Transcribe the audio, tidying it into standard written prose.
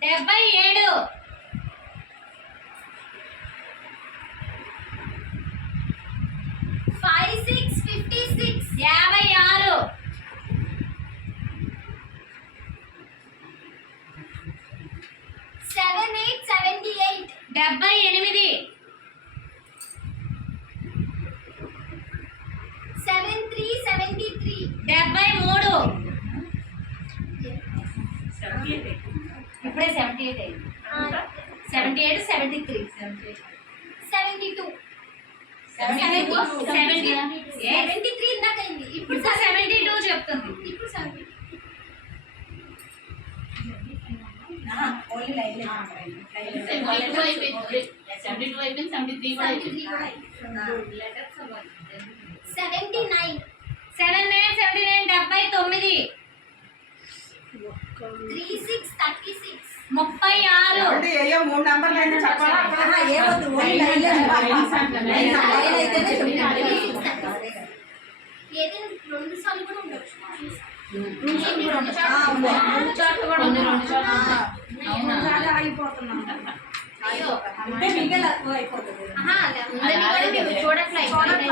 77 5 6 56 56 7 8 78 78 7 3 73 73 ఇప్పుడే 78 అయింది 78 73 72 73 ఇందాకైంది ఇప్పుడు 72 చెప్తుంది ఇప్పుడు 70 ఓన్లీ లైన్ 72 అయిపోయింది 73 కూడా అయిపోయింది 79 79 36 36 36 అంటే ఏయో మూడు నంబర్లు అయినా చెప్పాలా ఏమొద్దు ఓన్లీ లైన్ అయితేనే చెప్తాను. ఏదైనా 2 సార్లు కూడా ఉండొచ్చు అయిపోతున్నాం అయ్యో అంటే మిగిలిన అయిపోతుంది చూడట్లేదు